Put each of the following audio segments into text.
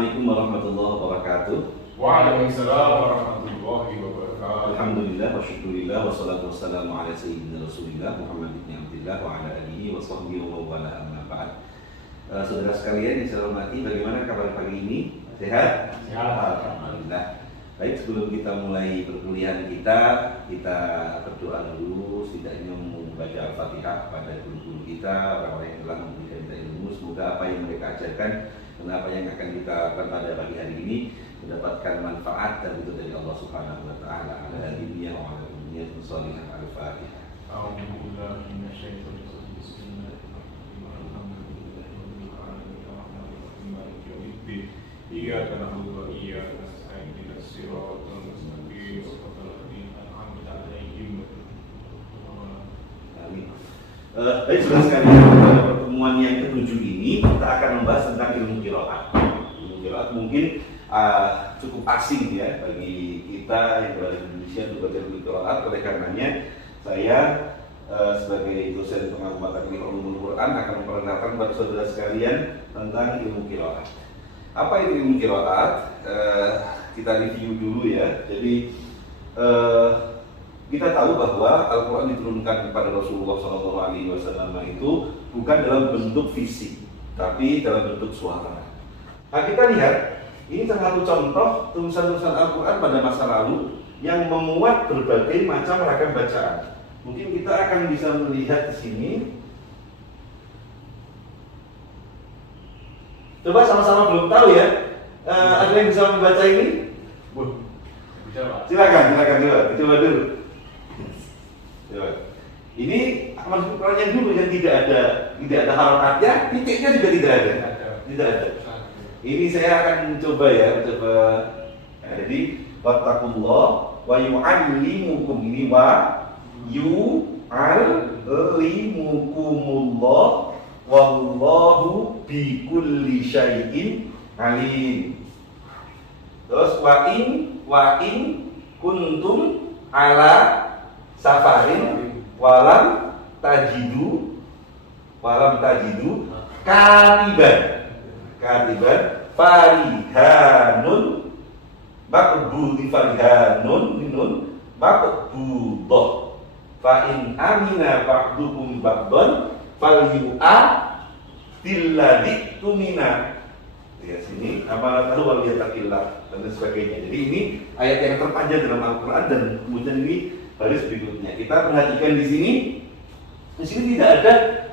Assalamualaikum warahmatullahi wabarakatuh. Waalaikumsalam warahmatullahi wabarakatuh. Alhamdulillah wa syukurillah wa salatu wassalamu ala sayyidina Rasulillah Muhammad ibn Abdillah wa ala alihi wa sahbihi wa wala amma ba'd. Saudara sekalian yang saya hormati, bagaimana kabar pagi ini? Sehat? Sehat. Alhamdulillah. Baik, sebelum kita mulai perkuliahan kita berdoa dulu, setidaknya membaca Al-Fatihah kepada guru-guru kita, orang-orang yang telah memberikan kita ilmu. Semoga apa yang mereka ajarkan dan apa yang akan kita lakukan pada pagi hari ini mendapatkan manfaat dan itu dari Allah Subhanahu wa taala. Ala diniyah wa ala diniyah salihah. Al-Fatihah. A'udzubillahi minasyaitonir rajim. Bismillahirrahmanirrahim. Alhamdulillahirabbil alamin. Arrahmanirrahim. Maliki yaumiddin. Iyyaka na'budu wa iyyaka nasta'in. Ihdinas siratal mustaqim. Shiratal ladzina an'amta 'alaihim. Amin. Baik, saudara sekalian, pada pertemuan yang ketujuh ini kita akan membahas tentang ilmu qiraat. Ilmu qiraat mungkin cukup asing ya bagi kita yang berada di Indonesia untuk belajar ilmu qiraat. Oleh karenanya saya sebagai dosen pengamat taklim ulumul Quran akan memperkenalkan kepada saudara sekalian tentang ilmu qiraat. Apa itu ilmu qiraat? Kita review dulu ya. Jadi kita tahu bahwa Al-Quran diturunkan kepada Rasulullah SAW itu bukan dalam bentuk fisik, tapi dalam bentuk suara. Nah, kita lihat ini salah satu contoh tulisan-tulisan Al-Quran pada masa lalu yang memuat berbagai macam ragam bacaan. Mungkin kita akan bisa melihat di sini. Coba sama-sama belum tahu ya. Ada yang bisa membaca ini? Bisa, Pak. Silakan coba dulu. Coba. Ini masuk Quran yang dulu yang tidak ada harokatnya, titiknya juga tidak ada. Tidak ada. Ini saya akan mencoba ya, Nah, jadi wattaqullah wa yu'allimukum, ini wa yu'allimukumullah wallahu bikulli syai'in alim. Terus wa in kuntum ala safarin walam tajidu katiban farihanun minun maqbudah fa in amina ba'dukum ba'dan falyu'a dilladhi tumina. Ya, sini amanat tahu wal yattaqillah dan sebagainya. Jadi ini ayat yang terpanjang dalam Al-Qur'an dan kemudian ini baris berikutnya. Kita perhatikan di sini. Di sini tidak ada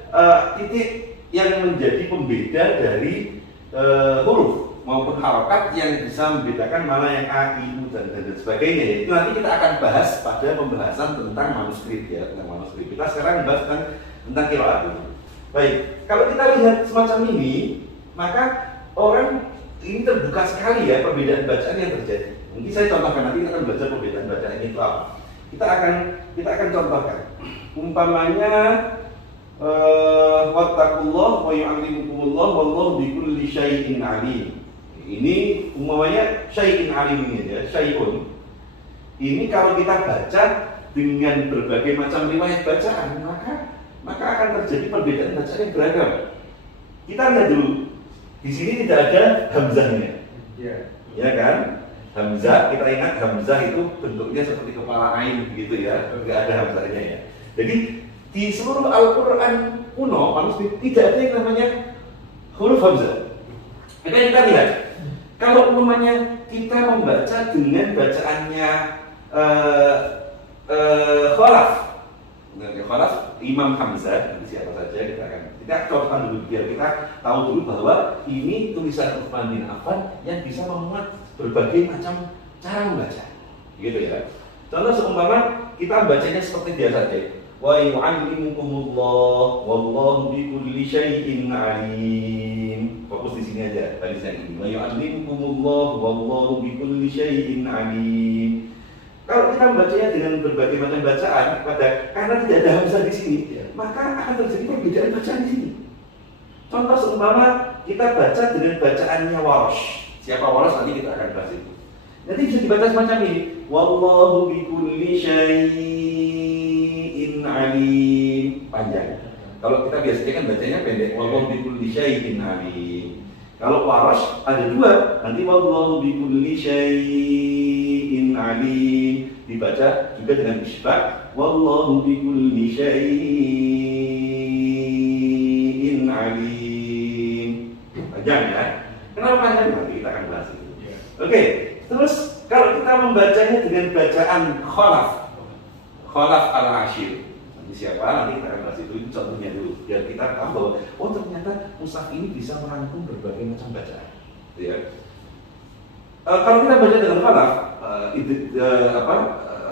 titik yang menjadi pembeda dari huruf maupun harokat yang bisa membedakan mana yang a, i, u dan sebagainya. Itu nanti kita akan bahas pada pembahasan tentang manuskrip ya, tentang manuskrip. Kita sekarang bahas tentang qiraat dulu. Baik, kalau kita lihat semacam ini, maka orang ini terbuka sekali ya perbedaan bacaan yang terjadi. Mungkin saya contohkan, nanti kita akan belajar perbedaan bacaan itu apa. Kita akan contohkan. Umpamanya wattaqullah wa yu'allimukumullah wallahu bikulli syai'in alim. Ini umpamanya syai'in alim ini ya, syai'un. Ini kalau kita baca dengan berbagai macam riwayat bacaan, maka akan terjadi perbedaan bacaan yang beragam. Kita lihat dulu. Di sini tidak ada hamzahnya. Ya kan? Hamzah, kita ingat hamzah itu bentuknya seperti kepala ain begitu ya, nggak ada hamzahnya ya. Jadi di seluruh Al-Quran kuno manuskrip tidak ada yang namanya huruf hamzah. Maka kita lihat, kalau umpamanya kita membaca dengan bacaannya Khalaf, Imam Hamzah, siapa saja kita contohkan dulu biar kita tahu dulu bahwa ini tulisan Utsman bin Affan yang bisa memuat berbagai macam cara membaca, gitu ya. Contoh seumpama kita bacanya seperti biasa saja. Wa yu'allimukumullah wallahu bikulli syai'in alim. Fokus di sini aja, barisnya ini. Wa yu'allimukumullah wallahu bikulli syai'in alim. Kalau kita membacanya dengan berbagai macam bacaan, karena tidak ada hamzah di sini, maka akan terjadi perbedaan bacaan di sini. Contoh seumpama kita baca dengan bacaannya Warsh. Siapa Warsh nanti kita akan bahas itu. Nanti bisa dibaca semacam ini. Wallahu bikulli syai'in alim. Panjang. Kalau kita biasanya kan bacanya pendek. Wallahu bikulli syai'in alim. Kalau waras ada dua, nanti wallahu bikulli syai'in alim, dibaca juga dengan isbaq, wallahu bikulli syai'in alim. Panjang ya. Kenapa panjang? Nanti kita akan bahas itu. Oke, terus kalau kita membacanya dengan bacaan khalaf al-ashir, siapa? Nanti kita akan bahas itu contohnya dulu biar kita tahu bahwa oh ternyata mushaf ini bisa merangkum berbagai macam bacaan. Ya. Kalau kita baca dengan khalaf,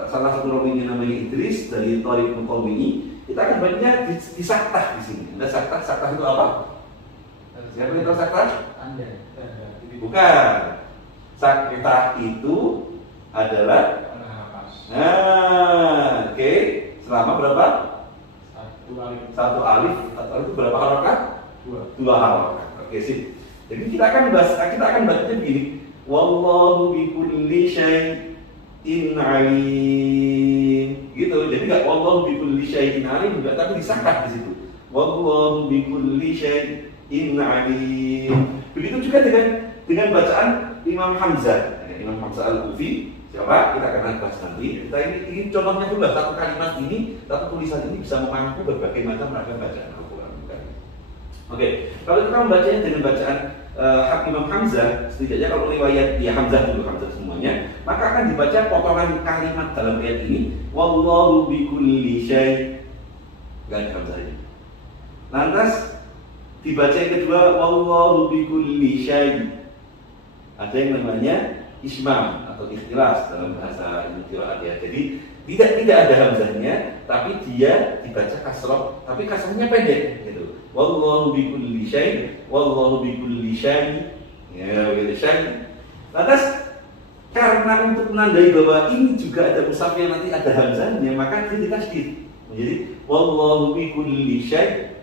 salah satu rawinya namanya Idris dari Thariq Mutawwini, kita akan bacanya di saktah di sini. Ada saktah itu apa? Siapa yang tahu saktah? Anda. Bukan. Saktah itu adalah oke. Selama berapa? Satu alif itu berapa harakat? Dua harakat. Oke sih. Jadi kita akan bacanya begini. Wallahu bikulli syai'in alim. Gitu. Jadi enggak wallahu bikulli syai'in alim enggak, tapi disakat di situ. Wallahu bikulli syai'in alim. Begitu juga dengan bacaan Imam Hamzah. Imam Hamzah Al-Kufi. Coba kita akan bahas nanti. Kita ini contohnya dulu, satu kalimat ini, satu tulisan ini bisa memangku berbagai macam ragam bacaan Al-Quran. Oke, kalau kita membacanya dengan bacaan Imam Hamzah, setidaknya kalau riwayat ya Hamzah semuanya, maka akan dibaca potongan kalimat dalam ayat ini, wallahu bikulli syai', enggak Hamzah ini. Lantas dibaca yang kedua, wallahu bikulli syai'. Ada yang namanya ismam atau ikhtilas dalam bahasa qiraat ya. Jadi tidak ada hamzahnya, tapi dia dibaca kasroh, tapi kasrohnya pendek gitu. Wallahu bikulli syai', wallahu bikulli syai'. Ya, begitu syai'. Lantas karena untuk menandai bahwa ini juga ada mushaf yang nanti ada hamzahnya, maka dia ditasydid menjadi wallahu bikulli syai'.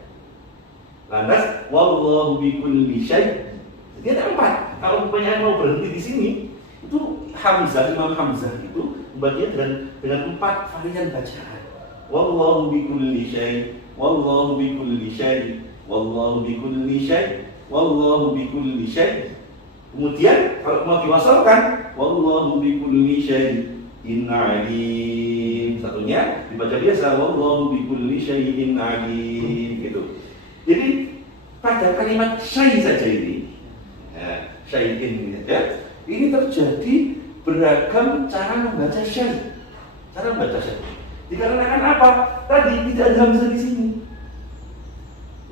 Lantas wallahu bikulli syai'. Jadi ada 4. Kalau umpamanya mau berhenti di sini, itu Imam Hamzah itu membacanya dengan 4 varian bacaan. Wallahu bikulli syai', wallahu bikulli syai', wallahu bikulli syai', wallahu bikulli syai'. Kemudian kalau mau diwasalkan, wallahu bikulli syai'in alim. Satunya dibaca biasa, wallahu bikulli syai'in alim gitu. Jadi pada kalimat syai' saja ini, syai'in ya, ini terjadi beragam cara membaca syai'. Cara membaca syai'. Dikarenakan apa? Tadi tidak ada hamzah di sini.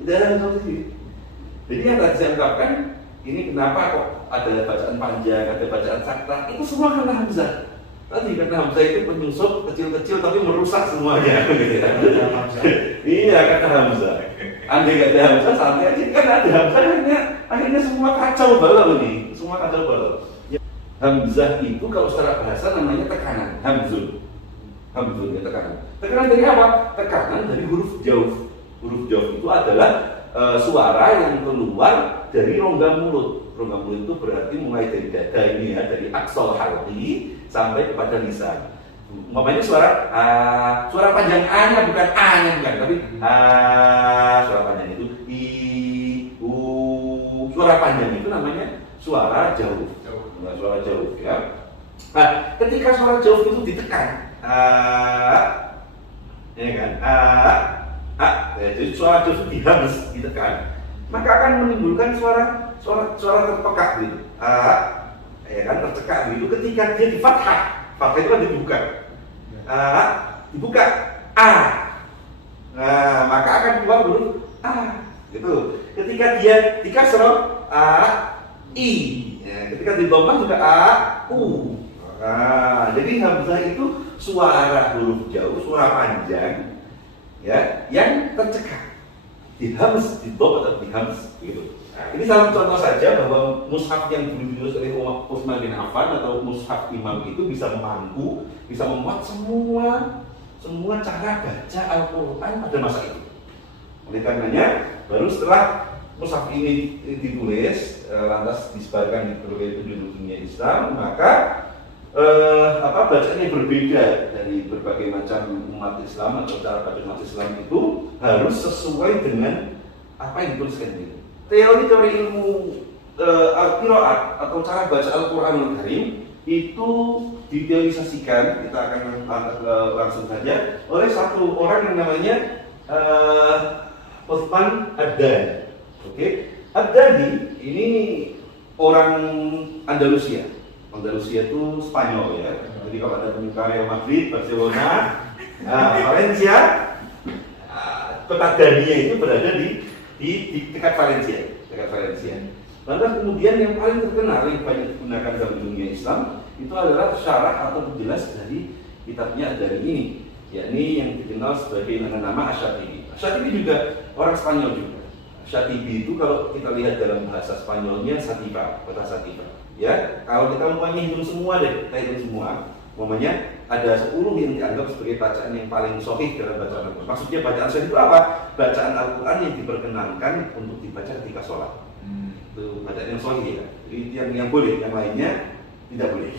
Tidak ada hamzah di sini. Jadi yang tadi saya ungkapkan, ini kenapa kok ada bacaan panjang, ada bacaan saktah, itu semua karena hamzah. Tadi karena hamzah itu penyusup kecil-kecil tapi merusak semuanya. Iya karena hamzah. Andai nggak ada hamzah santai aja, kan ada hamzah akhirnya semua kacau balau nih, semua kacau balau. Hamzah itu kalau secara bahasa namanya tekanan, hamzun ya tekanan. Tekanan dari apa? Tekanan dari huruf jauf. Huruf jauf itu adalah suara yang keluar dari rongga mulut. Rongga mulut itu berarti mulai dari dada ini ya, dari aksal halqi sampai kepada lisan. Umpamanya suara panjang A-nya bukan A-nya bukan, tapi suara panjang itu I, U. Suara panjang itu namanya suara jauh. Suara jauh ya. Nah, ketika suara jauh itu ditekan, ya kan? Ya, jadi suara jauh itu dihams, ditekan, maka akan menimbulkan suara terpekak gitu. Ya kan, tercekak gitu. Ketika dia di fathah itu kan dibuka. Dibuka A. Nah, maka akan keluar huruf A. Gitu. Ketika dia dikasroh I. Ya, ketika didhammah juga A, U. Nah, jadi hamzah itu suara huruf jauh, suara panjang, ya, yang tercekak, dihams, didhammah atau dihams, gitu. Nah, ini salah contoh saja bahwa mushaf yang ditulis oleh Utsman bin Affan atau mushaf imam itu bisa mampu, bisa memuat semua cara baca Al-Quran pada masa itu. Oleh karenanya, baru setelah mushaf ini ditulis, lantas disebarkan di berbagai penjuru dunia Islam, maka bacaannya berbeda dari berbagai macam umat Islam atau cara baca umat Islam itu harus sesuai dengan apa yang dituliskan itu. Teori ilmu Al-Qiraat atau cara baca Al-Quranul Karim itu diteorisasikan, kita akan langsung saja, oleh satu orang yang namanya Uthman Ad-Dani. Oke, Ad-Dani ini orang Andalusia. Andalusia itu Spanyol ya. Jadi kalau ada penyuka Real Madrid, Barcelona, Valencia, kota Dania itu berada di dekat Valencia, Lantas kemudian yang paling terkenal yang banyak digunakan dalam dunia Islam itu adalah syarah atau penjelas dari kitabnya Ad-Dani ini, yakni yang dikenal sebagai nama Asy-Syatibi. Asy-Syatibi juga orang Spanyol juga. Syatibi itu kalau kita lihat dalam bahasa Spanyolnya Sativa, kota Sativa. Ya, kalau kita umpamanya hitung semua deh, kita hitung semua. Umpamanya ada 10 yang dianggap sebagai bacaan yang paling sahih dalam bacaan Al-Quran. Maksudnya bacaan sahih itu apa? Bacaan Al-Quran yang diperkenankan untuk dibaca ketika sholat. Itu bacaan yang sahih ya. Jadi yang boleh, yang lainnya tidak boleh.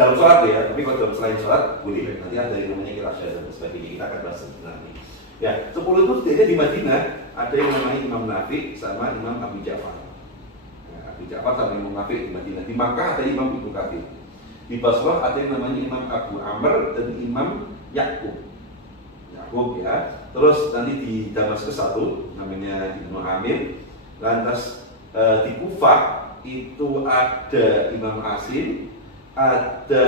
Dalam sholat ya, tapi kalau dalam selain sholat boleh. Nanti ada yang namanya qiraat dan sebagainya. Kita akan bahas nanti. Ya, 10 itu setidaknya di Madinah ada yang namanya Imam Nafi sama Imam Abu Ja'far. Abu Ja'far sama Imam Nafi di Madinah. Di Makkah ada Imam Ibnu Katsir. Di Basrah ada yang namanya Imam Abu Amr dan Imam Ya'qub ya. Terus nanti di Damaskus satu namanya Ibnu Amir. Lantas di Kufah itu ada Imam Asim, ada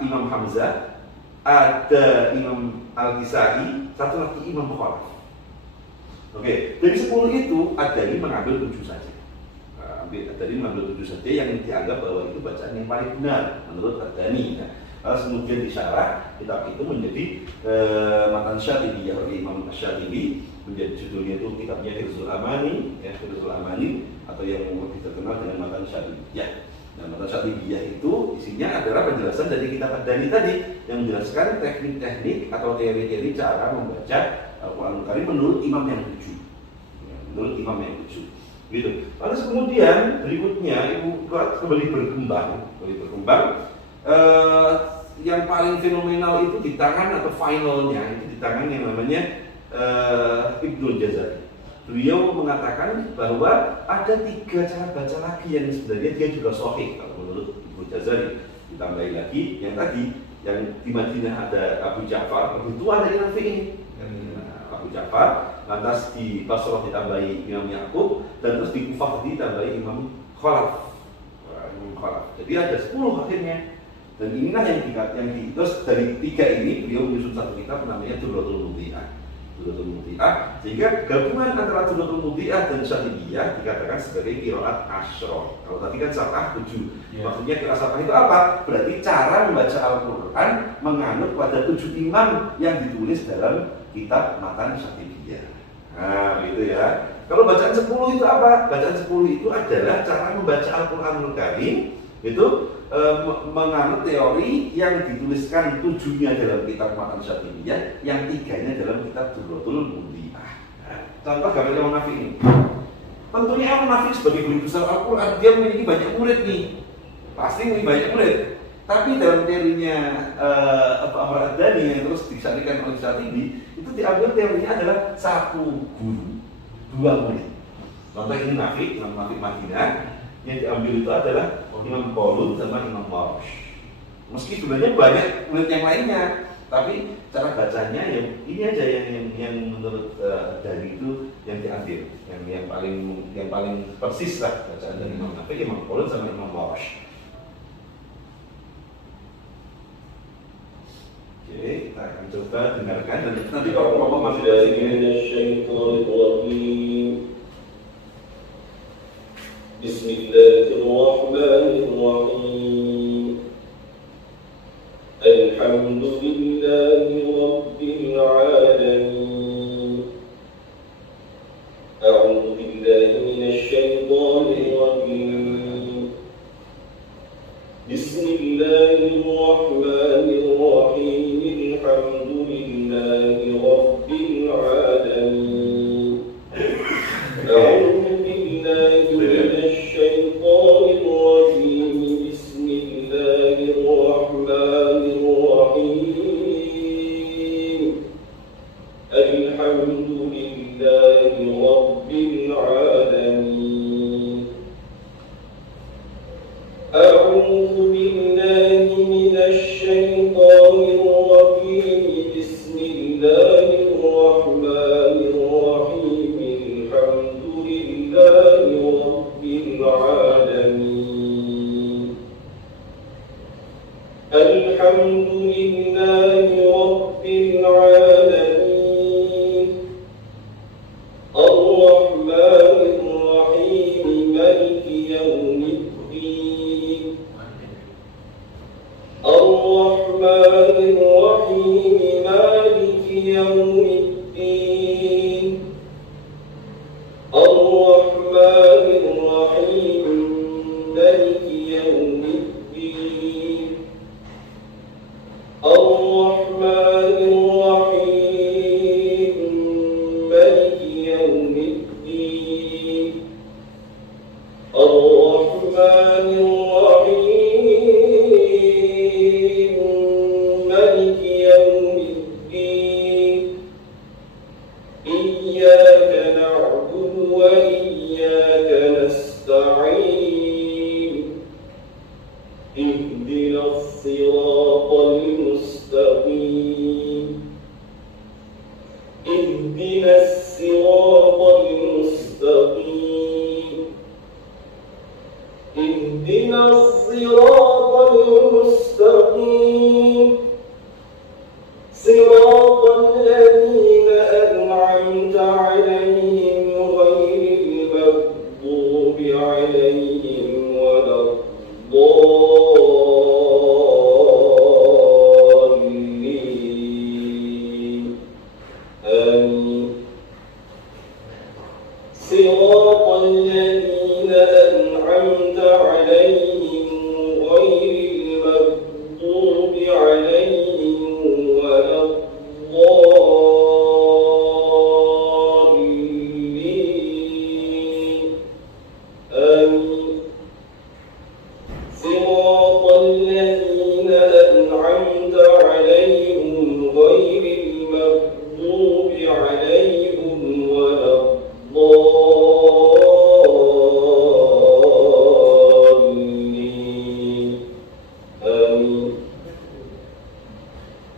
Imam Hamzah, ada Imam Al-Kisai, satu lagi Imam Khalaf. Oke, dari 10 itu Ad-Dani mengambil 7 saja. Ad-Dani mengambil 7 saja yang dianggap bahwa itu bacaan yang paling benar menurut Ad-Dani. Nah, lalu kemudian disyarah kitab itu menjadi Matan Syatibi oleh Imam Syatibi, menjadi judulnya itu kitabnya Hirzul Amani, ya, Hirzul Amani atau yang lebih terkenal dengan Matan Syatibiyah. Nah, Matan Syatibiyah itu isinya adalah penjelasan dari kitab Ad-Dani tadi yang menjelaskan teknik-teknik atau teori-teori cara membaca Al-Quran Karim menurut imam yang 7. Ya, menurut imam yang 7. Gitu. Lalu kemudian berikutnya itu kembali berkembang. Yang paling fenomenal itu di tangan atau finalnya itu di tangan yang namanya Ibnu Jazari. Beliau mengatakan bahwa ada 3 cara baca lagi yang sebenarnya dia juga sahih kalau menurut Ibnu Jazari. Ditambahi lagi yang tadi yang di Madinah ada Abu Ja'far, itu ada Imam Nafi. Abu Ja'far, lantas di Basrah ditambahi Imam Ya'qub, dan terus di Kufah ditambahi Imam Khalaf. Jadi ada 10 akhirnya. Dan inilah yang terus dari 3 ini beliau menyusun satu kitab namanya Durratul Mudhi'ah. Sehingga gabungan antara Durratul Mudhi'ah dan Syatibiyah dikatakan sebagai qiraat asyra. Kalau tadi kan sab'ah 7. Maksudnya qiraat sab'ah itu apa? Berarti cara membaca Al-Qur'an menganut pada 7 imam yang ditulis dalam kitab Matan Syatibiyah. Nah, gitu ya. Kalau bacaan 10 itu apa? Bacaan 10 itu adalah cara membaca Al-Qur'anul Karim itu menganut teori yang dituliskan 7-nya dalam kitab Matan Syatibiyah, yang 3-nya dalam kitab Durratul Mudhi'ah. Nah, contoh gambarnya Imam Nafi ini. Tentunya Imam Nafi sebagai guru besar Al-Quran dia memiliki banyak murid nih, pasti memiliki banyak murid. Tapi dalam teorinya Amr Ad-Dani yang terus disarikan oleh Syatibi itu diambil teorinya adalah 1 guru 2 murid. Contoh ini Nafi, Imam Nafi Madinah. Yang diambil itu adalah Imam Qalun sama Imam Warsh. Meski sebenarnya banyak murid yang lainnya, tapi cara bacanya yang ini aja yang menurut dari itu yang diambil, yang paling persis lah bacaan dari Imam Nafi, Imam Qalun sama Imam Warsh. Oke, kita akan coba dengarkan dan nanti kalau Bapak masih dari Bismillahirrahmanirrahim. Alhamdulillahi Rabbil Alamin. A'udzu billahi minasy syaithanir rajim. Bismillahirrahmanirrahim. Alhamdulillahi Rabbil Alamin. A'udzu billahi minasy syaithanir rajim. Bismillahirrahmanirrahim. Alhamdulillahi Rabbil Alamin. الحمد لله رب العالمين الرحمن الرحيم مالك يوم الدين الرحمن الرحيم مالك يوم الدين الرحمن الرحيم مالك يوم الدين الرحمن الرحيم مالك يوم الدين الرحمن الرحيم مالك يوم الدين إياك نعبد وإياك نستعين اهدنا الصراط المستقيم اهدنا الصراط المستقيم اهدنا الصراط المستقيم صراط الذين أنعمت عليهم غير المغضوب عليهم ولا الضالين آمين صراط الذين أنعمت عليهم غير المغضوب عليهم ولا الضالين آمين صراط الذين أنعمت عليهم غير المغضوب عليهم ولا الضالين آمين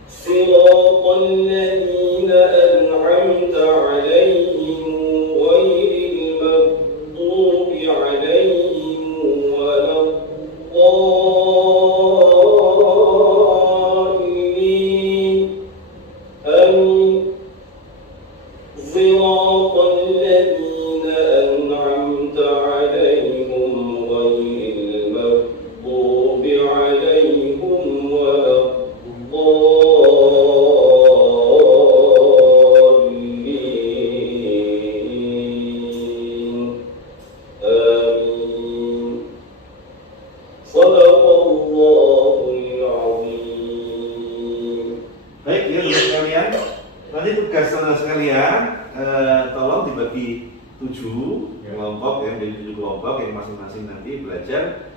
صراط الذين أنعمت عليهم غير المغضوب عليهم ولا الضالين آمين صراط الذين أنعمت عليهم غير المغضوب عليهم ولا الضالين آمين صدق الله العظيم. Baik ya teman sekalian, nanti tugas saudara sekalian tolong dibagi 7 kelompok ya, jadi 7 kelompok yang masing-masing nanti belajar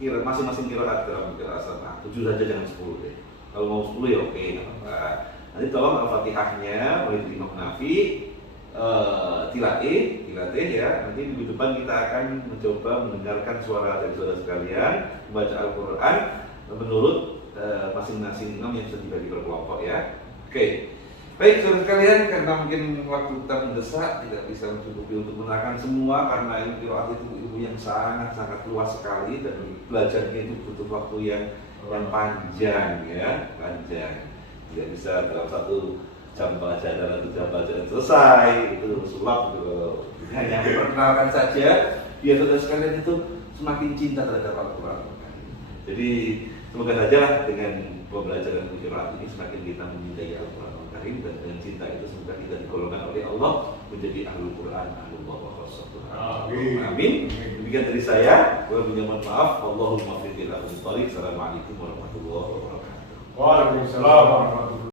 masing-masing qiraat dalam qiraat sama 7 saja, jangan 10 deh. Kalau mau 10 ya oke, nggak apa-apa. Nanti tolong Al-Fatihahnya mulai dari Imam Nafi, tilatih ya. Nanti minggu depan kita akan mencoba mendengarkan suara dari saudara sekalian membaca Al-Quran menurut masing-masing imam yang sudah dibagi per kelompok ya. Oke. Baik saudara sekalian, karena mungkin waktu kita mendesak tidak bisa mencukupi untuk menerangkan semua karena ilmu qiraat itu ilmu yang sangat luas sekali dan belajarnya itu butuh waktu yang panjang ya, panjang. Tidak bisa dalam 1 jam pelajaran atau jam pelajaran selesai, itu sulap gitu. Hanya memperkenalkan saja biar saudara sekalian itu semakin cinta terhadap Al-Quran. Jadi semoga saja lah dengan pembelajaran qiraat ini semakin kita mencintai Al-Quran dan dengan cinta itu semoga kita digolongkan oleh Allah menjadi ahlul Quran, ahlul wa khassatullah. Amin. Demikian dari saya. Wabillahi mohon maaf. Allahumma fiqh ila Assalamualaikum warahmatullahi wabarakatuh. Waalaikumsalam warahmatullahi wabarakatuh.